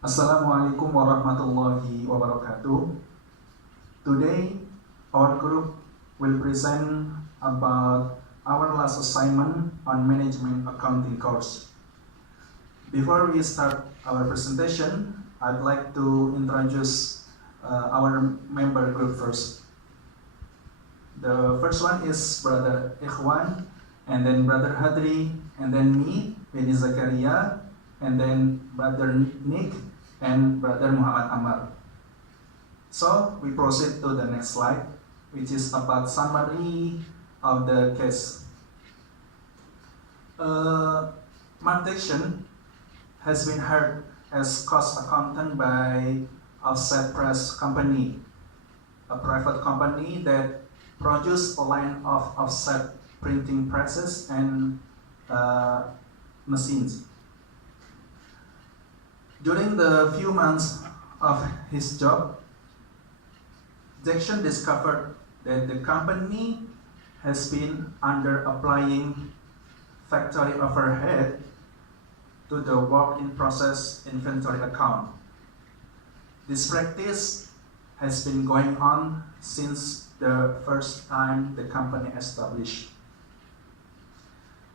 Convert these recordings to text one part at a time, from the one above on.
Assalamualaikum warahmatullahi wabarakatuh. Today, our group will present about our last assignment on management accounting course. Before we start our presentation, I'd like to introduce our member group first. The first one is Brother Ikhwan, and then Brother Hadri, and then me, Beni Zakaria, and then Brother Nick, and Brother Muhammad Ammar. So we proceed to the next slide, which is about summary of the case. Mark Dixon has been hired as cost accountant by Offset Press Company, a private company that produces a line of offset printing presses and machines. During the few months of his job, Jackson discovered that the company has been under applying factory overhead to the work in process inventory account. This practice has been going on since the first time the company established.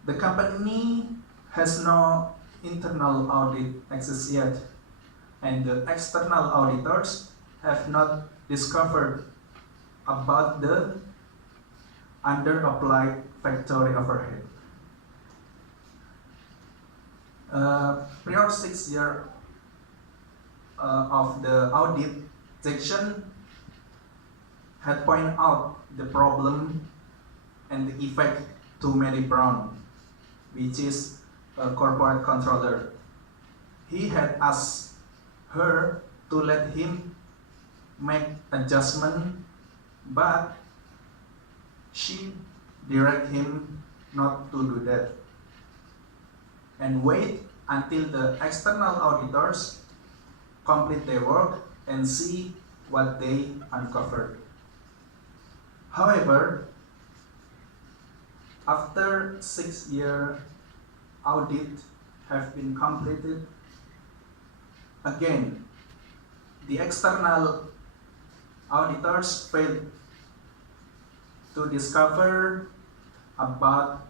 The company has no internal audit exists yet, and the external auditors have not discovered about the under-applied factory overhead. Prior 6 years of the audit, Jackson had pointed out the problem and the effect to Mary Brown, which is a corporate controller. He had asked her to let him make adjustment, but she directed him not to do that and wait until the external auditors complete their work and see what they uncovered. However, after 6 years audit have been completed, again, the external auditors failed to discover about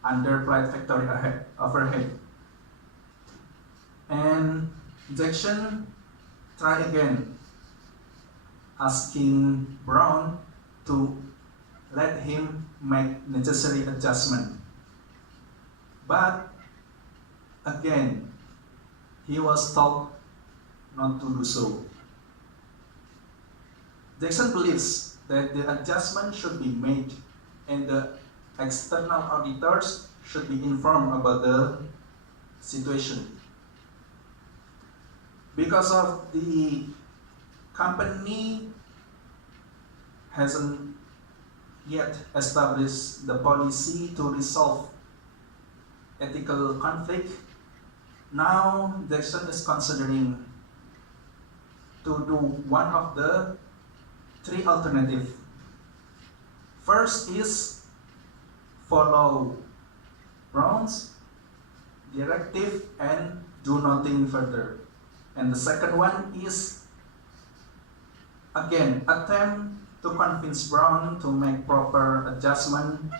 underapplied factory overhead. And Jackson tried again, asking Brown to let him make necessary adjustment. But again, he was told not to do so. Jackson believes that the adjustment should be made and the external auditors should be informed about the situation. Because of the company hasn't yet established the policy to resolve ethical conflict, now Jackson is considering to do one of the three alternatives. First is follow Brown's directive and do nothing further. And the second one is again attempt to convince Brown to make proper adjustment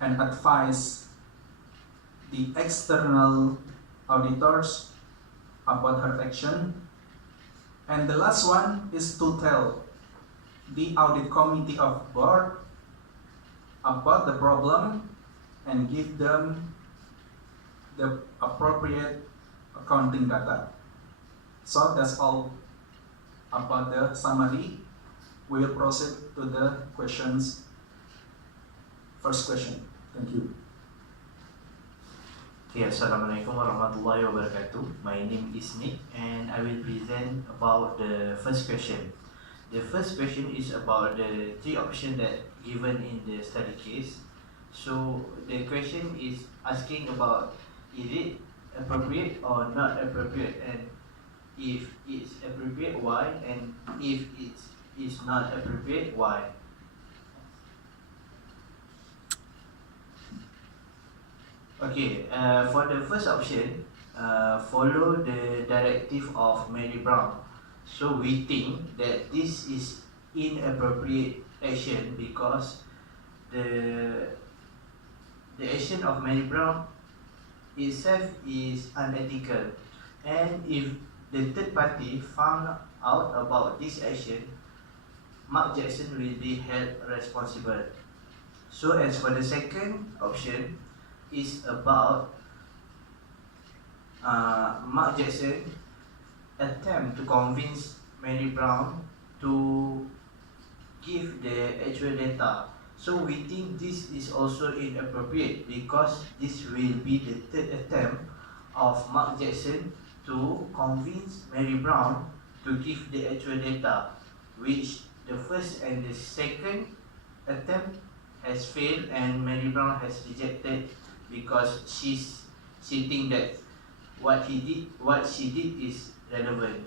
and advise the external auditors about her action. And the last one is to tell the audit committee of board about the problem and give them the appropriate accounting data. So that's all about the summary. We will proceed to the questions. First question. Thank you. Okay, Assalamualaikum warahmatullahi wabarakatuh. My name is Nick and I will present about the first question. The first question is about the three options that given in the study case. So the question is asking about is it appropriate or not appropriate, and if it's appropriate, why, and if it is not appropriate, why. Okay, for the first option, follow the directive of Mary Brown. So we think that this is inappropriate action because the action of Mary Brown itself is unethical, and if the third party found out about this action, Mark Jackson will be held responsible. So as for the second option, is about Mark Jackson attempt to convince Mary Brown to give the actual data. So we think this is also inappropriate because this will be the third attempt of Mark Jackson to convince Mary Brown to give the actual data, which the first and the second attempt has failed and Mary Brown has rejected because she think that what she did is relevant.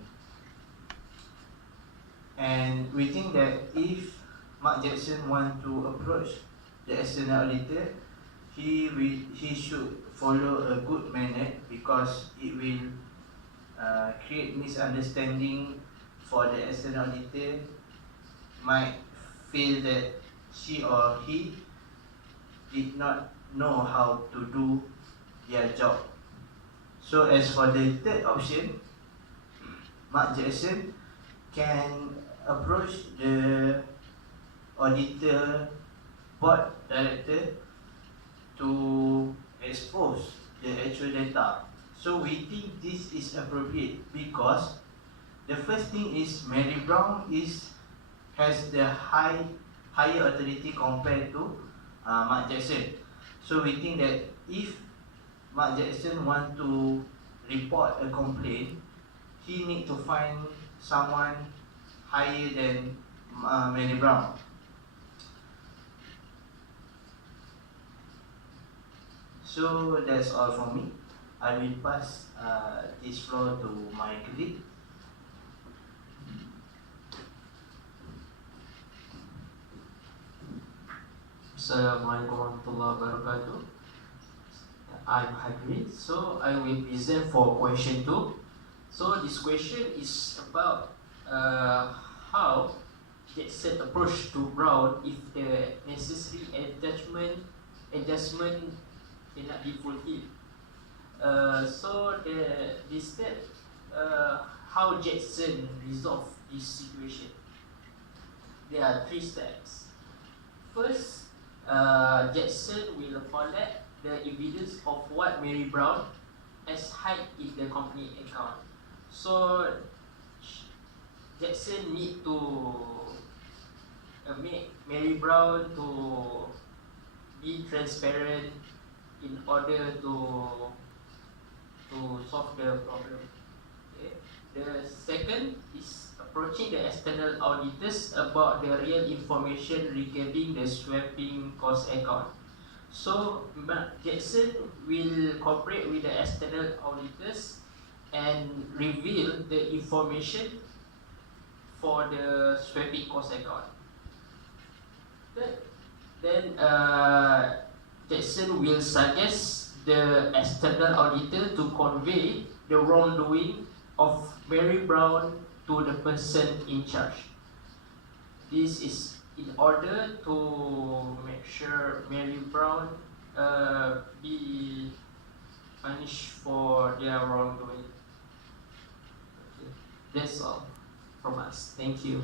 And we think that if Mark Jackson want to approach the external auditor, he should follow a good manner because it will create misunderstanding for the external auditor. Might feel that she or he did not know how to do their job. So as for the third option, Mark Jackson can approach the auditor board director to expose the actual data. So we think this is appropriate because the first thing is Mary Brown has the higher authority compared to Mark Jackson. So we think that if Mark Jackson want to report a complaint, he need to find someone higher than Mary Brown. So that's all from me. I will pass this floor to my colleague. Assalamualaikum warahmatullahi wabarakatuh. I'm Hadri, so I will present for question 2. So this question is about how Jackson approach to Brown if the necessary adjustment cannot be fulfilled. So this step, how Jackson resolve this situation. There are 3 steps. First, Jackson will collect the evidence of what Mary Brown has hide in the company account. So Jackson need to make Mary Brown to be transparent in order to solve the problem. Okay. The second is approaching the external auditors about the real information regarding the swapping cost account. So Jackson will cooperate with the external auditors and reveal the information for the swapping cost account. Then Jackson will suggest the external auditor to convey the wrongdoing of Mary Brown to the person in charge. This is in order to make sure Mary Brown be punished for their wrongdoing. Okay. That's all from us. Thank you.